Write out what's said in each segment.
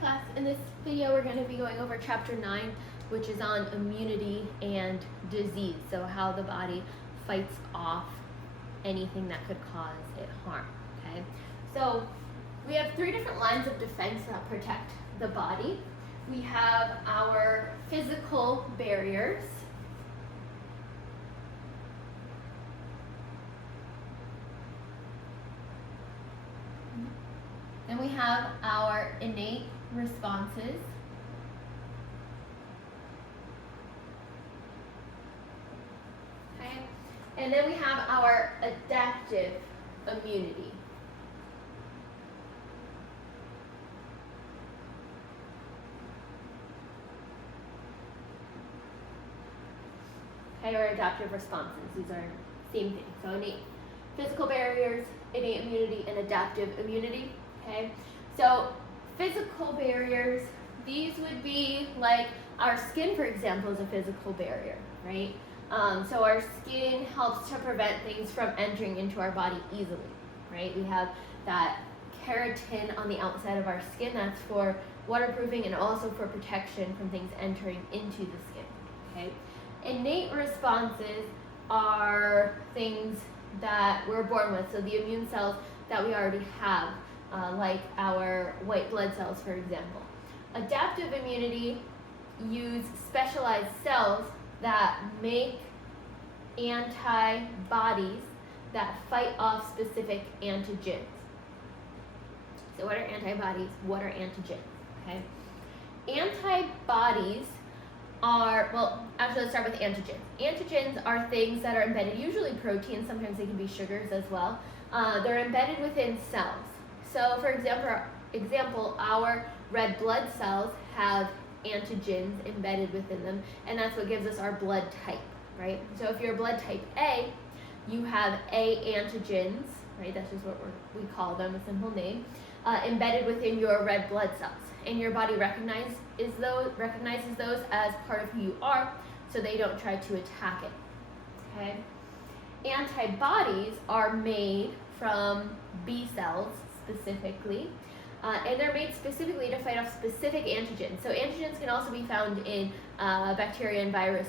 class, in this video we're going to be going over chapter 9, which is on immunity and disease, so how the body fights off anything that could cause it harm. Okay, so we have 3 different lines of defense that protect the body. We have our physical barriers, then we have our innate responses, okay, and then we have our adaptive immunity. Okay, or adaptive responses. These are the same thing. So innate physical barriers, innate immunity, and adaptive immunity. Okay, so physical barriers, these would be like our skin, for example, is a physical barrier, right? So our skin helps to prevent things from entering into our body easily, right? We have that keratin on the outside of our skin that's for waterproofing and also for protection from things entering into the skin, okay? Innate responses are things that we're born with, so the immune cells that we already have, like our white blood cells, for example. Adaptive immunity use specialized cells that make antibodies that fight off specific antigens. So what are antibodies? What are antigens? Okay. Antibodies are, well, actually let's start with antigens. Antigens are things that are embedded, usually proteins, sometimes they can be sugars as well. They're embedded within cells. So for example, our red blood cells have antigens embedded within them, and that's what gives us our blood type, right? So if you're blood type A, you have A antigens, right? That's just what we call them, a simple name, embedded within your red blood cells. And your body recognizes those as part of who you are, so they don't try to attack it, okay? Antibodies are made from B cells specifically, and they're made specifically to fight off specific antigens. So antigens can also be found in bacteria and virus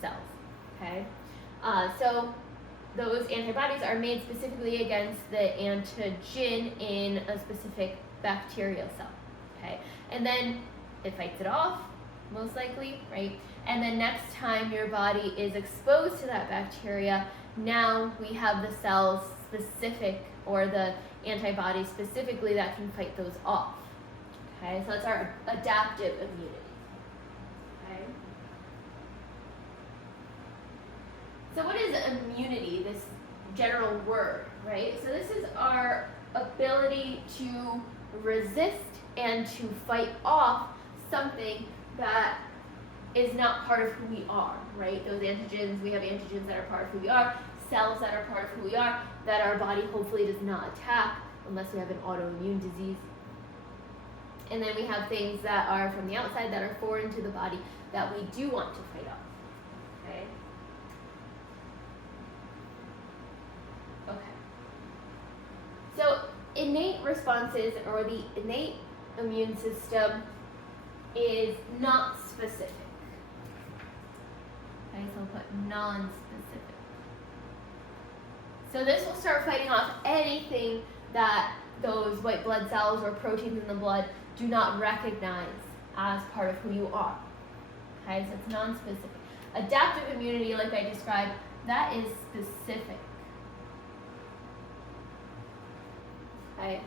cells, okay? So those antibodies are made specifically against the antigen in a specific bacterial cell, okay? And then it fights it off, most likely, right? And then next time your body is exposed to that bacteria, now we have the cells specific, or the antibodies specifically, that can fight those off. Okay, so that's our adaptive immunity. Okay. So what is immunity, this general word, right? So this is our ability to resist and to fight off something that is not part of who we are, right? Those antigens, we have antigens that are part of who we are, cells that are part of who we are, that our body hopefully does not attack unless we have an autoimmune disease. And then we have things that are from the outside that are foreign to the body that we do want to fight off. Okay? Okay. So innate responses, or the innate immune system, is not specific. Okay, so I'll put non-specific. So this will start fighting off anything that those white blood cells or proteins in the blood do not recognize as part of who you are. Okay, so it's non-specific. Adaptive immunity, like I described, that is specific. Okay,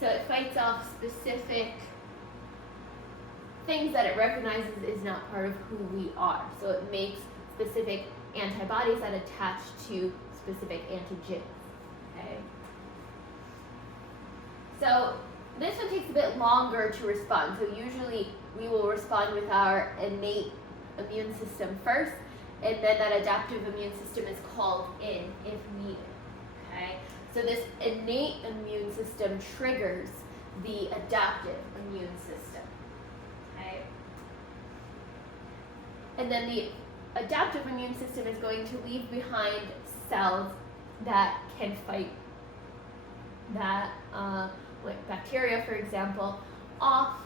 so it fights off specific things that it recognizes is not part of who we are. So it makes specific antibodies that attach to specific antigens. Okay. So this one takes a bit longer to respond. So usually we will respond with our innate immune system first, and then that adaptive immune system is called in if needed. Okay. So this innate immune system triggers the adaptive immune system. Okay. And then the adaptive immune system is going to leave behind cells that can fight that, like bacteria, for example, off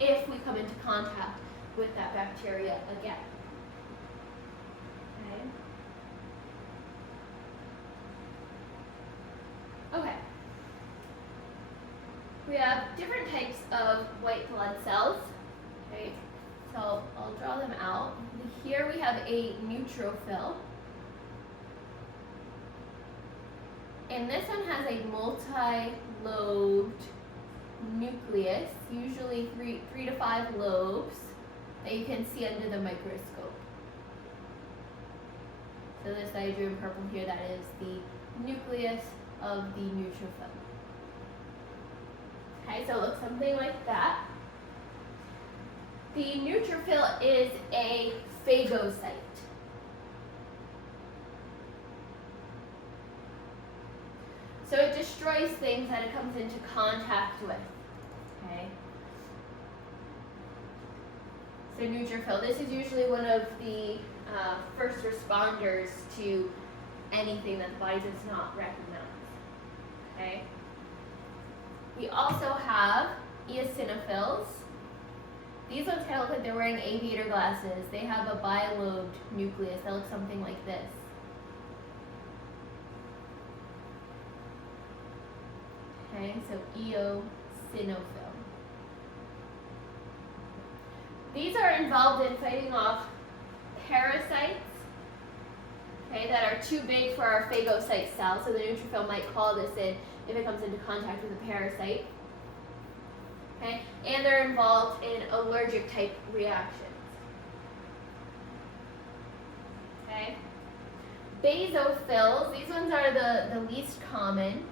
if we come into contact with that bacteria again. Okay. We have different types of white blood cells. Okay, so I'll draw them out. Here we have a neutrophil. And this one has a multi-lobed nucleus, usually three to five lobes, that you can see under the microscope. So this that I drew in purple here, that is the nucleus of the neutrophil. Okay, so it looks something like that. The neutrophil is a phagocyte. So it destroys things that it comes into contact with. Okay. So neutrophil, this is usually one of the first responders to anything that the body does not recognize. Okay. We also have eosinophils. These ones kind of look like they're wearing aviator glasses. They have a bilobed nucleus that looks something like this. Okay, so eosinophil. These are involved in fighting off parasites, okay, that are too big for our phagocyte cell, so the neutrophil might call this in if it comes into contact with a parasite. Okay, and they're involved in allergic type reactions. Okay, basophils, these ones are the least common.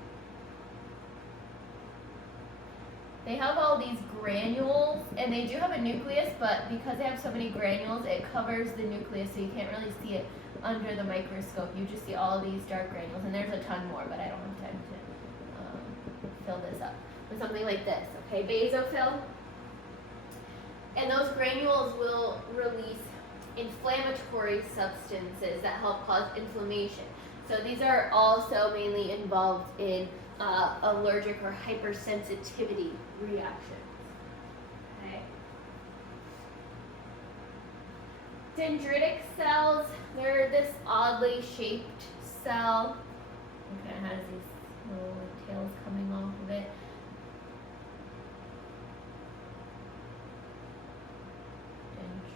They have all these granules, and they do have a nucleus, but because they have so many granules, it covers the nucleus, so you can't really see it under the microscope. You just see all these dark granules, and there's a ton more, but I don't have time to fill this up. But something like this, okay, basophil. And those granules will release inflammatory substances that help cause inflammation. So these are also mainly involved in allergic or hypersensitivity reactions. Okay. Dendritic cells, they're this oddly shaped cell. It kind of has these little tails coming off of it.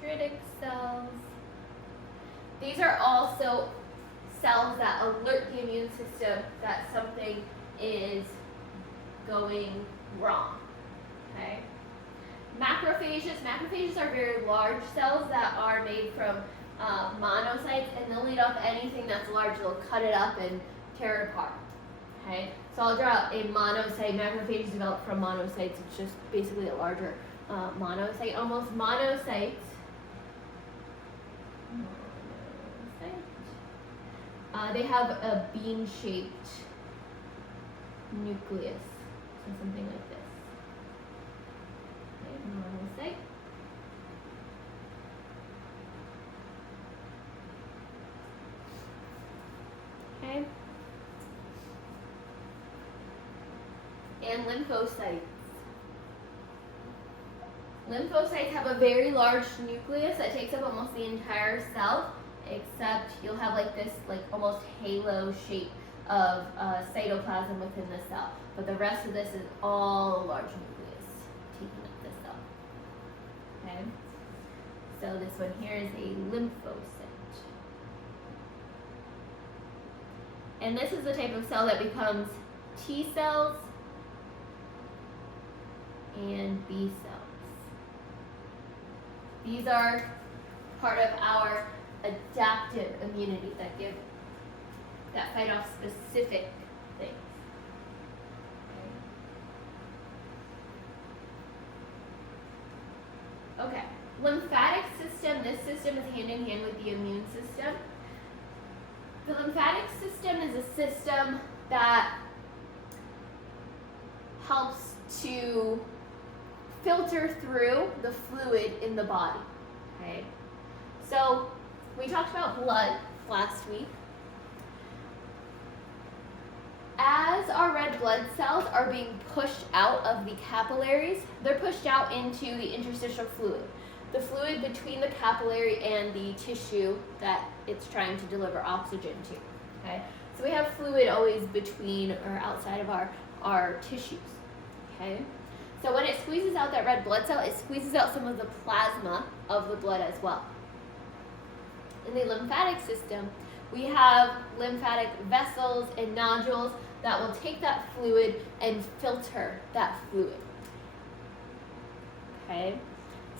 Dendritic cells. These are also cells that alert the immune system that something is going wrong. Okay. Macrophages are very large cells that are made from monocytes, and they'll eat up anything that's large. They'll cut it up and tear it apart. Okay. So I'll draw a monocyte. Macrophages develop from monocytes. It's just basically a larger monocyte. Almost monocytes. They have a bean-shaped nucleus, so something like this. Okay, monocyte. Okay. And lymphocytes. Lymphocytes have a very large nucleus that takes up almost the entire cell, except you'll have like this almost halo shape of cytoplasm within the cell. But the rest of this is all a large nucleus taking up the cell. Okay? So this one here is a lymphocyte. And this is the type of cell that becomes T cells and B cells. These are part of our adaptive immunity that fight off specific things. Okay. Lymphatic system, this system is hand in hand with the immune system. The lymphatic system is a system that helps to filter through the fluid in the body. Okay. So we talked about blood last week. As as our red blood cells are being pushed out of the capillaries, they're pushed out into the interstitial fluid, the fluid between the capillary and the tissue that it's trying to deliver oxygen to. Okay, so we have fluid always between or outside of our tissues. Okay, so when it squeezes out that red blood cell, it squeezes out some of the plasma of the blood as well. In the lymphatic system, we have lymphatic vessels and nodules that will take that fluid and filter that fluid. Okay,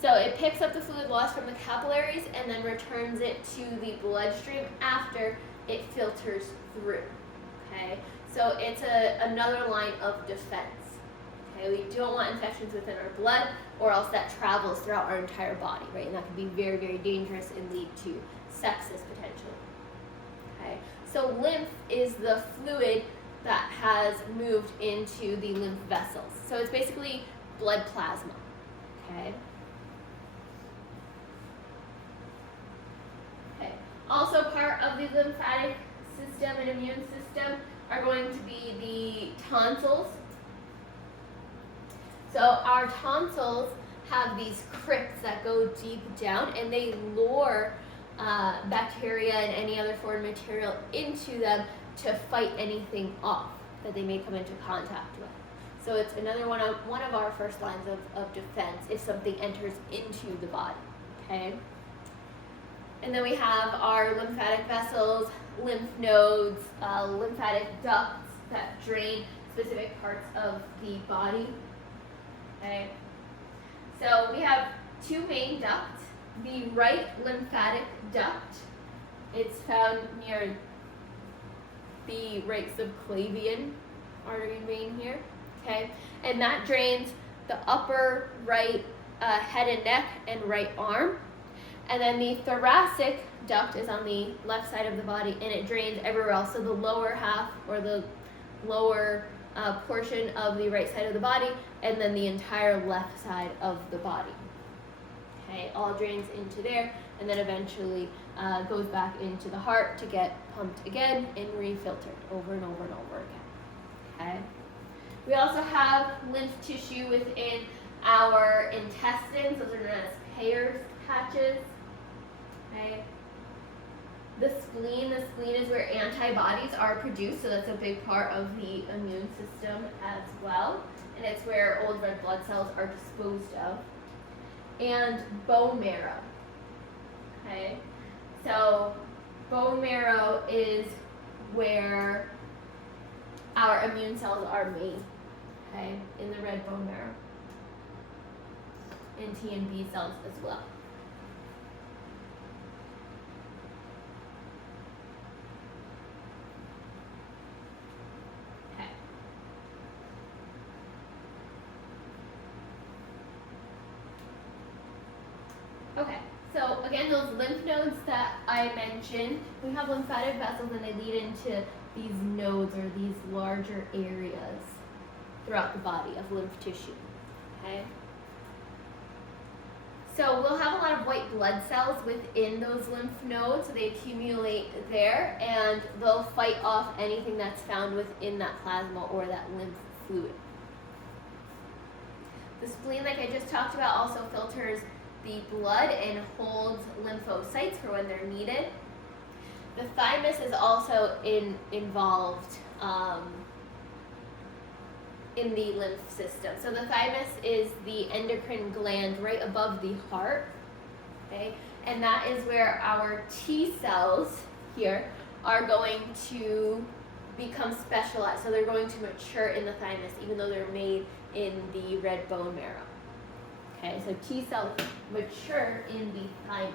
so it picks up the fluid lost from the capillaries and then returns it to the bloodstream after it filters through. Okay, so it's another line of defense. Okay, we don't want infections within our blood, or else that travels throughout our entire body, right? And that can be very, very dangerous and lead to sepsis potentially. Okay, so lymph is the fluid that has moved into the lymph vessels. So it's basically blood plasma. Okay. Okay. Also part of the lymphatic system and immune system are going to be the tonsils. So our tonsils have these crypts that go deep down, and they lure bacteria and any other foreign material into them to fight anything off that they may come into contact with. So it's another one of our first lines of defense if something enters into the body. Okay. And then we have our lymphatic vessels, lymph nodes, lymphatic ducts that drain specific parts of the body. Okay. So we have two main ducts. The right lymphatic duct, it's found near the right subclavian artery vein here. Okay, and that drains the upper right head and neck and right arm. And then the thoracic duct is on the left side of the body, and it drains everywhere else. So the lower half or the lower portion of the right side of the body, and then the entire left side of the body. Okay, all drains into there, and then eventually goes back into the heart to get pumped again and refiltered over and over and over again. Okay. We also have lymph tissue within our intestines. Those are known as Peyer's patches. Okay. The spleen is where antibodies are produced, so that's a big part of the immune system as well. And it's where old red blood cells are disposed of. And bone marrow. Okay. So bone marrow is where our immune cells are made. Okay, in the red bone marrow. And T and B cells as well. Okay. Okay, so again, those lymph nodes that I mentioned, we have lymphatic vessels and they lead into these nodes or these larger areas throughout the body of lymph tissue. Okay. So we'll have a lot of white blood cells within those lymph nodes, so they accumulate there, and they'll fight off anything that's found within that plasma or that lymph fluid. The spleen, like I just talked about, also filters the blood and holds lymphocytes for when they're needed. The thymus is also involved in the lymph system. So the thymus is the endocrine gland right above the heart, okay? And that is where our T cells here are going to become specialized. So they're going to mature in the thymus, even though they're made in the red bone marrow. Okay, so T cells mature in the thymus.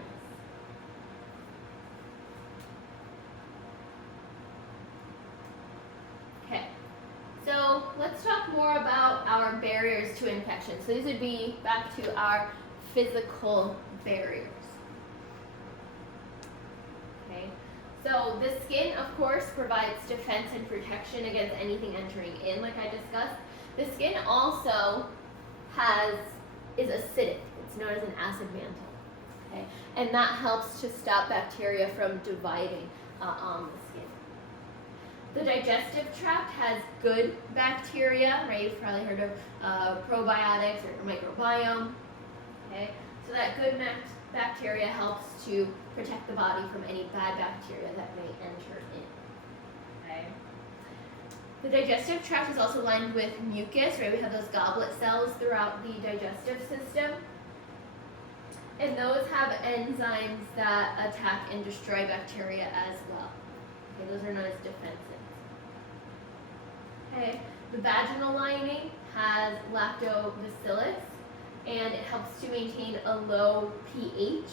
Okay, so let's talk more about our barriers to infection. So these would be back to our physical barriers. Okay, so the skin, of course, provides defense and protection against anything entering in, like I discussed. The skin also is acidic. It's known as an acid mantle. Okay, and that helps to stop bacteria from dividing on the skin. The digestive tract has good bacteria, right? You've probably heard of probiotics or microbiome. Okay, so that good bacteria helps to protect the body from any bad bacteria that may enter in. Okay. The digestive tract is also lined with mucus, right? We have those goblet cells throughout the digestive system. And those have enzymes that attack and destroy bacteria as well. Okay, those are known as defenses. Okay, the vaginal lining has lactobacillus, and it helps to maintain a low pH.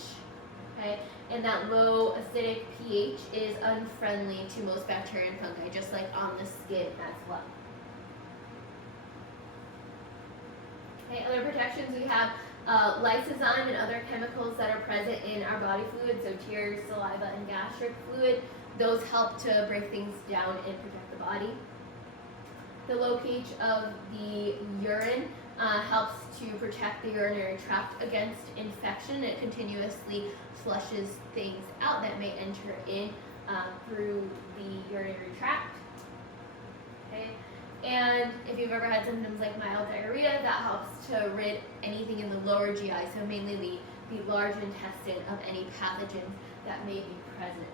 Okay, and that low acidic pH is unfriendly to most bacteria and fungi, just like on the skin as well. Okay, other protections we have lysozyme and other chemicals that are present in our body fluid, so tears, saliva, and gastric fluid. Those help to break things down and protect the body. The low pH of the urine helps to protect the urinary tract against infection. It continuously flushes things out that may enter in through the urinary tract. Okay. And if you've ever had symptoms like mild diarrhea, that helps to rid anything in the lower GI, so mainly the large intestine, of any pathogens that may be present